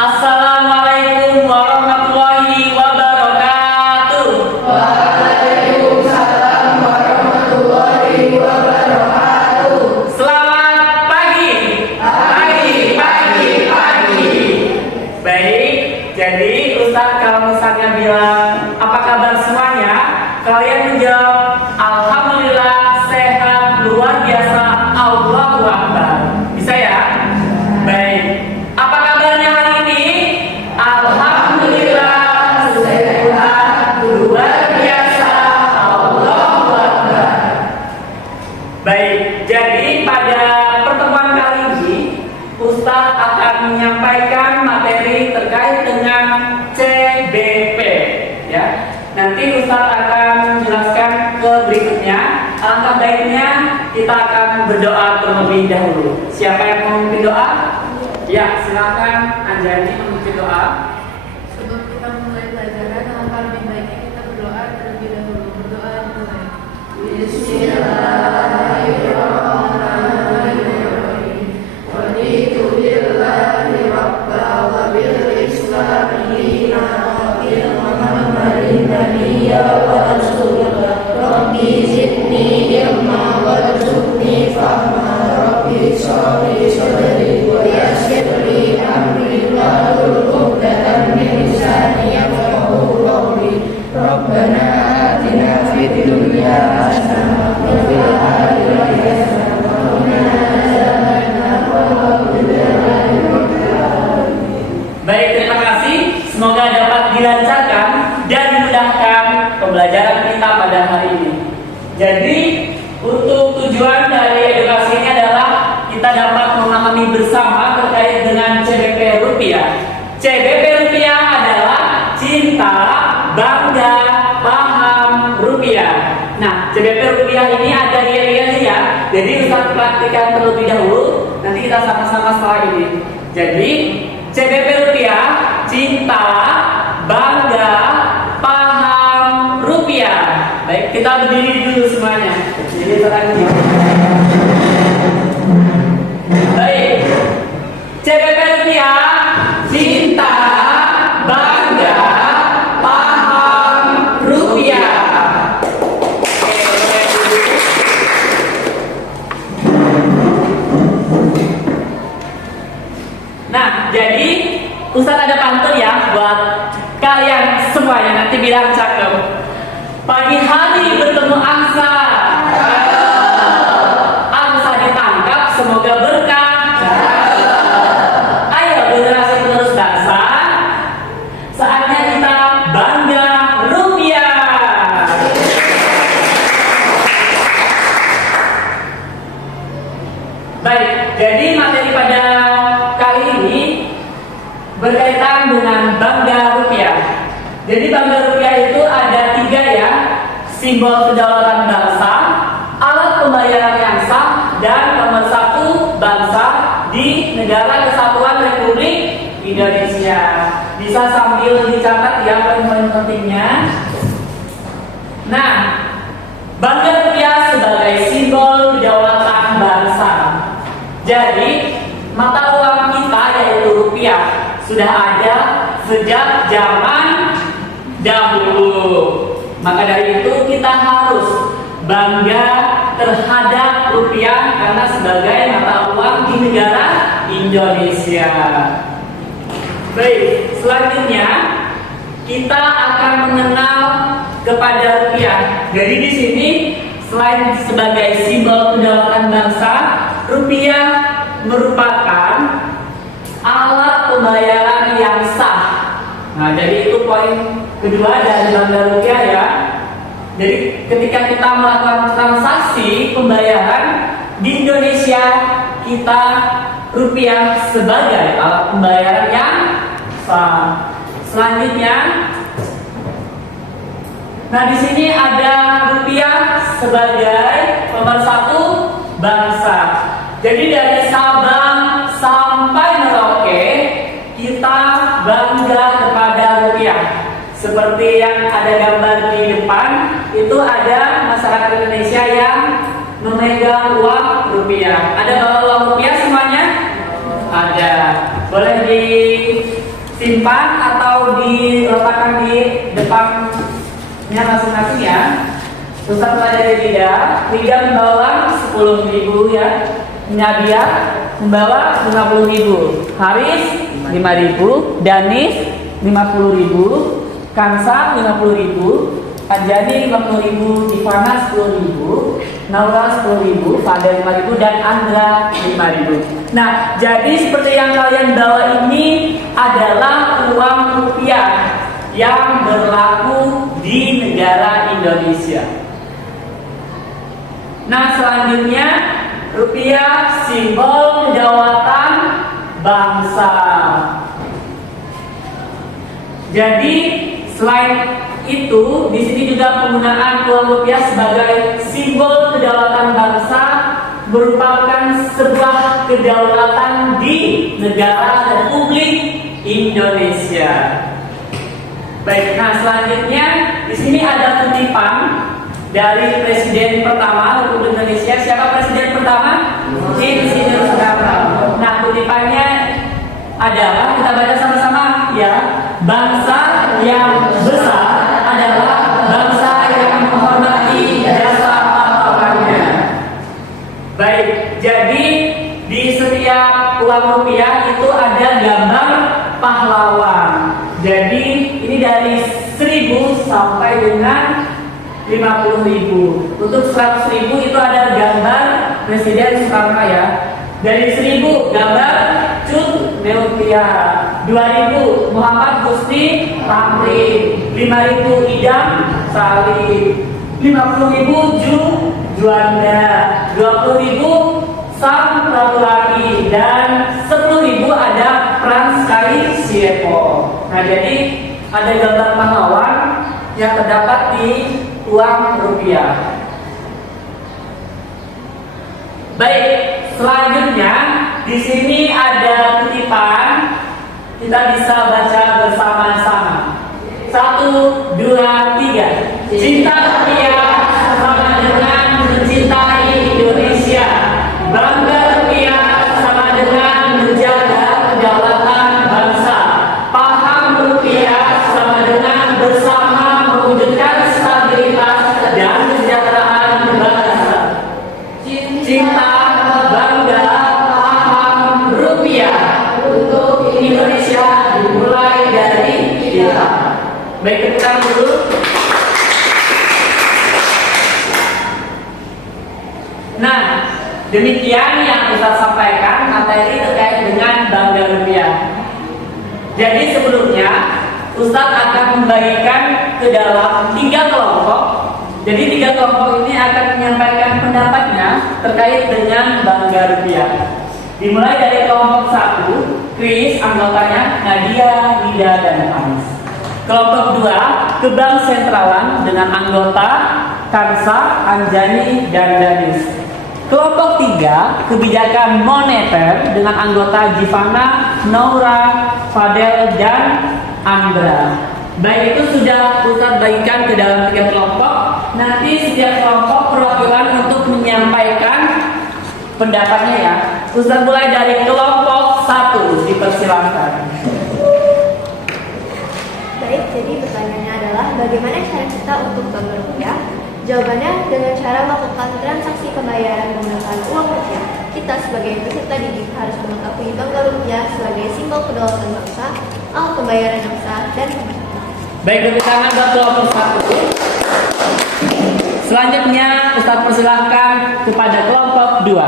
Assalamualaikum warahmatullahi wabarakatuh. Waalaikumsalam warahmatullahi wabarakatuh. Selamat pagi. Pagi. Baik, jadi Ustadz kalau misalnya bilang apa kabar semuanya, kalian menjawab alhamdulillah sehat luar biasa, Allahu Akbar. Bisa ya? Baik. Apa kabarnya hari ini? Alhamdulillah sehat luar biasa, Allahu Akbar. Baik, jadi pada pertemuan kali ini Ustadz akan menyampaikan materi terkait dengan CBP, ya. Nanti Ustadz akan menjelaskan ke berikutnya. Alangkah baiknya kita akan berdoa terlebih dahulu. Siapa yang mau memimpin doa? Ya, silakan Anjani memimpin doa. Sebelum kita mulai pelajaran, alangkah lebih baiknya kita berdoa terlebih dahulu. Berdoa mulai. Bismillahirrahmanirrahim. Raditu billahi rabba wa bil islami dina wa bil Muhammadin nabiyya wa rasulah. Rabbi zidni ilma warzuqni fahma. Rabbi shrah li sadri wa yassir li amri wahlul 'uqdatam min lisani yafqahu qawli. Rabbana atina fid dunya hasanah wa fil akhirati hasanah wa qina adzabannar. Baik, terima kasih. Semoga dapat dilancarkan dan dimudahkan pembelajaran kita pada hari ini. Jadi, untuk tujuan dari edukasi ini adalah kita dapat memahami bersama terkait dengan CBP rupiah. CBP rupiah adalah cinta, bangga, paham rupiah. Nah, CBP rupiah ini ada riak-riaknya ya. Jadi Ustaz praktikan terlebih dahulu. Nanti kita sama-sama setelah ini. Jadi CBP rupiah, cinta, bangga, paham rupiah. Baik, kita berdiri dulu semuanya. Jadi sekarang baik. CBP rupiah, cinta, bangga, paham rupiah. Nah, jadi Ustadz ada pantun ya buat kalian semuanya, nanti bilang cakep. Pagi hari bertemu angsa, angsa ditangkap semoga berkah. Ayo generasi penerus bangsa, saatnya kita bangga rupiah. Baik, jadi materi pada kali ini berkaitan dengan bangga rupiah. Jadi bangga rupiah itu ada 3 ya: simbol kedaulatan bangsa, alat pembayaran yang sah, dan nomor 1 bangsa di Negara Kesatuan Republik Indonesia. Bisa sambil dicatat ya poin-poin pentingnya. Nah, bangga rupiah sebagai simbol kedaulatan bangsa. Jadi mata uang kita yaitu rupiah sudah ada sejak zaman dahulu. Maka dari itu kita harus bangga terhadap rupiah karena sebagai mata uang di negara Indonesia. Baik, selanjutnya kita akan mengenal kepada rupiah. Jadi di sini selain sebagai simbol kedaulatan bangsa, rupiah merupakan alat pembayaran yang sah. Nah, jadi itu poin kedua dari bangga rupiah ya. Jadi ketika kita melakukan transaksi pembayaran di Indonesia, kita rupiah sebagai alat pembayaran yang sah. Selanjutnya, nah di sini ada rupiah sebagai nomor 1 bangsa. Jadi dari Sabang sampai Merauke kita bangga kepada rupiah. Seperti yang ada gambar di depan, itu ada masyarakat Indonesia yang memegang uang rupiah. Ada bawa uang rupiah semuanya? Ada. Boleh simpan atau diletakkan di depannya masing-masing ya. Ustaz mulai dari Lida membawa 10.000 ya. Nadia membawa 50.000, Haris 5.000, Danis 50.000, Kansa 50.000, Anjani 50.000, Ivana 10.000, Naura 10.000, Fadel 5.000, dan Andra 5.000. Nah, jadi seperti yang kalian bawa ini adalah uang rupiah yang berlaku di negara Indonesia. Nah, selanjutnya rupiah simbol kedaulatan bangsa. Jadi selain itu, di sini juga penggunaan uang rupiah sebagai simbol kedaulatan bangsa merupakan sebuah kedaulatan di negara Republik Indonesia. Baik, nah selanjutnya di sini ada kutipan dari Presiden pertama Republik Indonesia. Siapa Presiden pertama? Insinyur Soekarno. Nah, kutipannya adalah, kita baca sama-sama ya. Bangsa yang besar adalah bangsa yang menghormati jasa pahlawannya. Baik, jadi di setiap uang rupiah itu ada gambar pahlawan. Jadi ini dari 1.000 sampai dengan 50.000. Untuk 100.000 itu ada gambar Presiden Soekarno ya. Dari 1.000 gambar Cut Neutia, 2.000 Muhammad Gusti Tamrin, 5.000 Idam Salih, 50.000 Juanda, 20.000 Sam Pratulari, dan 10.000 ada Frans Kali Siepo. Nah, jadi ada gambar pahlawan yang terdapat di uang rupiah. Baik, selanjutnya di sini ada kutipan, kita bisa baca bersama-sama. 1, 2, 3. Cinta rupiah sama dengan mencintai Indonesia. Bangga rupiah sama dengan menjaga kedaulatan bangsa. Paham rupiah sama dengan bersama mewujudkan stabilitas dan kesejahteraan bangsa. Cinta, bangga, paham rupiah untuk Indonesia dimulai dari kita. Baik, kita dulu. Nah, demikian yang Ustaz sampaikan materi terkait dengan bangga rupiah. Jadi sebelumnya Ustaz akan membagikan ke dalam 3 kelompok. Jadi 3 kelompok ini akan menyampaikan pendapatnya terkait dengan bangga rupiah. Dimulai dari kelompok 1, Chris, anggotanya Nadia, Lida, dan Anis. Kelompok 2, ke Bank Sentralan dengan anggota Kansa, Anjani, dan Danis. Kelompok 3, kebijakan moneter dengan anggota Givana, Naura, Fadel, dan Andra. Baik, itu sudah Ustaz bagikan ke dalam 3 kelompok. Nanti setiap kelompok perwakilan untuk menyampaikan pendapatnya ya. Ustaz mulai dari kelompok 1, dipersilakan. Baik, jadi pertanyaannya adalah bagaimana cara kita untuk bangga rupiah? Jawabannya dengan cara melakukan transaksi pembayaran menggunakan uang rupiah. Kita sebagai peserta didik harus mengetahui bangga rupiah sebagai simbol kedaulatan bangsa, alat pembayaran yang sah, dan baik, beri tangan buat kelompok 1. Selanjutnya Ustaz persilahkan kepada kelompok 2.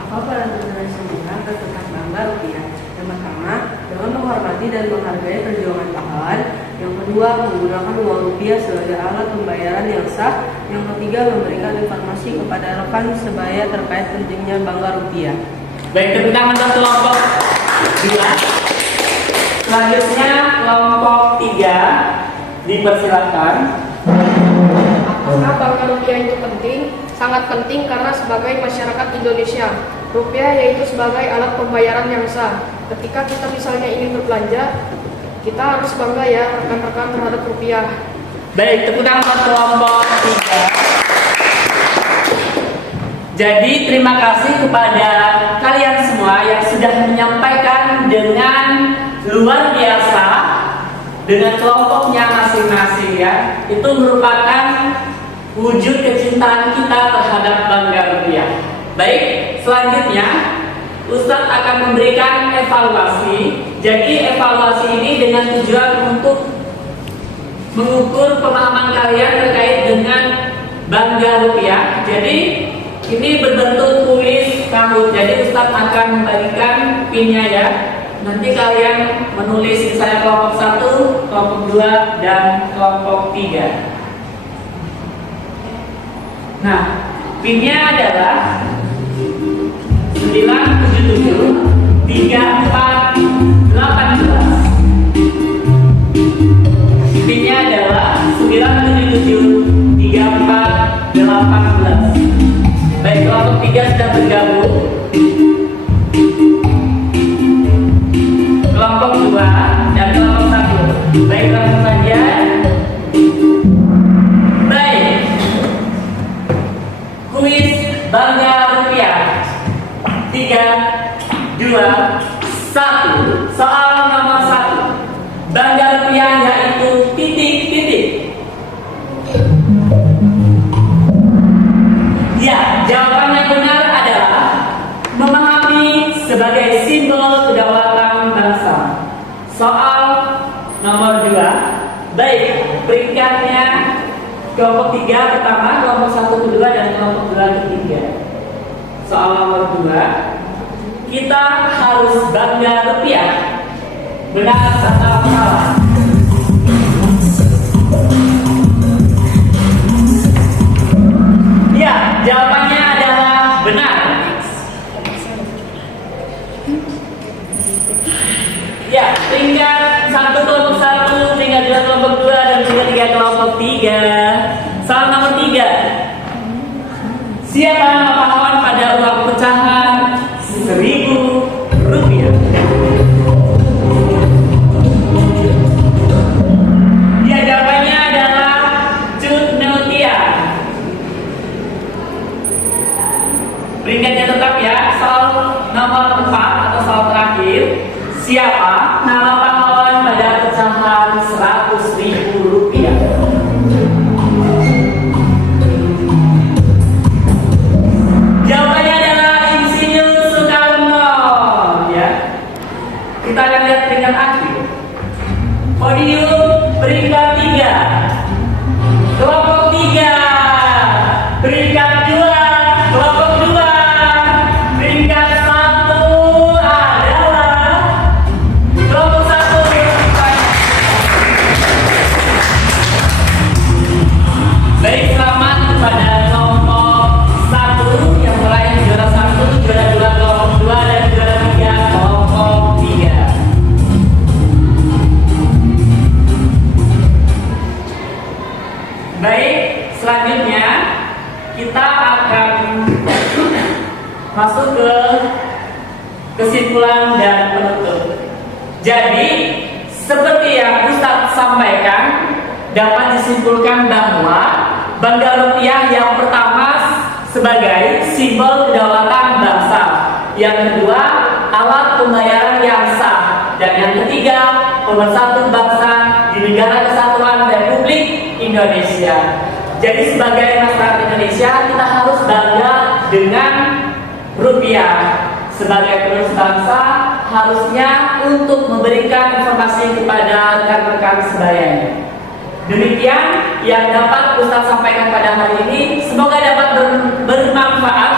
Apa peran generasi muda tentang bangga rupiah? Yang pertama, dengan menghormati dan menghargai perjuangan pahlawan. Yang kedua, menggunakan uang rupiah sebagai alat pembayaran yang sah. Yang ketiga, memberikan informasi kepada rekan sebaya terkait pentingnya bangga rupiah. Baik, tepuk tangan buat kelompok 2. Selanjutnya kelompok 3, dipersilakan. Apakah bangga rupiah itu penting? Sangat penting karena sebagai masyarakat Indonesia, rupiah yaitu sebagai alat pembayaran yang sah. Ketika kita misalnya ingin berbelanja, kita harus bangga ya rekan-rekan terhadap rupiah. Baik, tepuk tangan buat kelompok 3. Jadi terima kasih kepada kalian semua yang sudah sudah menyampaikan dengan luar biasa dengan kelompoknya masing-masing ya. Itu merupakan wujud kecintaan kita terhadap Bangga Rupiah. Baik, selanjutnya Ustadz akan memberikan evaluasi. Jadi evaluasi ini dengan tujuan untuk mengukur pemahaman kalian terkait dengan Bangga Rupiah. Jadi ini berbentuk kuis kamu. Jadi Ustadz akan membagikan pinnya ya. Nanti kalian menulis misalnya kelompok 1, kelompok 2, dan kelompok 3. Nah, pinnya adalah 977 34 18. Pinnya adalah 977 34 18. Baik, kelompok 3 sudah bergabung. Kelompok 2 dan kelompok 1. Baik, langsung saja. Baik. Kuis Bangga Rupiah. 3, 2, 1. Soal nomor 1. Bangga Rupiah yaitu titik-titik. Ya, jawaban yang benar adalah memahami sebagai simbol kedaulatan bangsa. Soal nomor 2. Baik, peringkatnya kelompok 3 pertama, kelompok 1 kedua, dan kelompok 2 ketiga. Soal nomor 2, kita harus bangga rupiah. Benar atau salah? Ya, jawabannya adalah benar. Ya, peringkat 1 kelompok 1, peringkat 2 kelompok 2, dan peringkat 3 kelompok 3. Soal nomor 3. Siapa nama pahlawan pada uang pecahan 1.000 rupiah? Ya, jawabannya adalah Cut Meltia. Peringkatnya tetap ya. Soal nomor 4 atau soal terakhir. Siapa nama pahlawan pada pecahan 100.000 rupiah? Jawabannya adalah Insinyur Soekarno. Ya, kita akan lihat peringkat akhir. Podium peringkat 3, kelompok 3, peringkat 2, kelompok 2, peringkat 1 adalah kelompok 1. Baik, selamat kepada kelompok 1 yang meraih juara 1, juara 2 kelompok 2, dan juara 3 kelompok 3. Baik, selanjutnya kita akan masuk ke kesimpulan dan penutup. Jadi, seperti yang Ustadz sampaikan, dapat disimpulkan bahwa Bangga Rupiah yang pertama sebagai simbol kedaulatan bangsa, yang kedua alat pembayaran yang sah, dan yang ketiga pemersatu bangsa di negara kesatuan Republik Indonesia. Jadi sebagai masyarakat Indonesia kita harus bangga dengan rupiah. Sebagai penerus bangsa harusnya untuk memberikan informasi kepada rekan-rekan sebayanya. Demikian yang dapat Ustadz sampaikan pada hari ini. Semoga dapat bermanfaat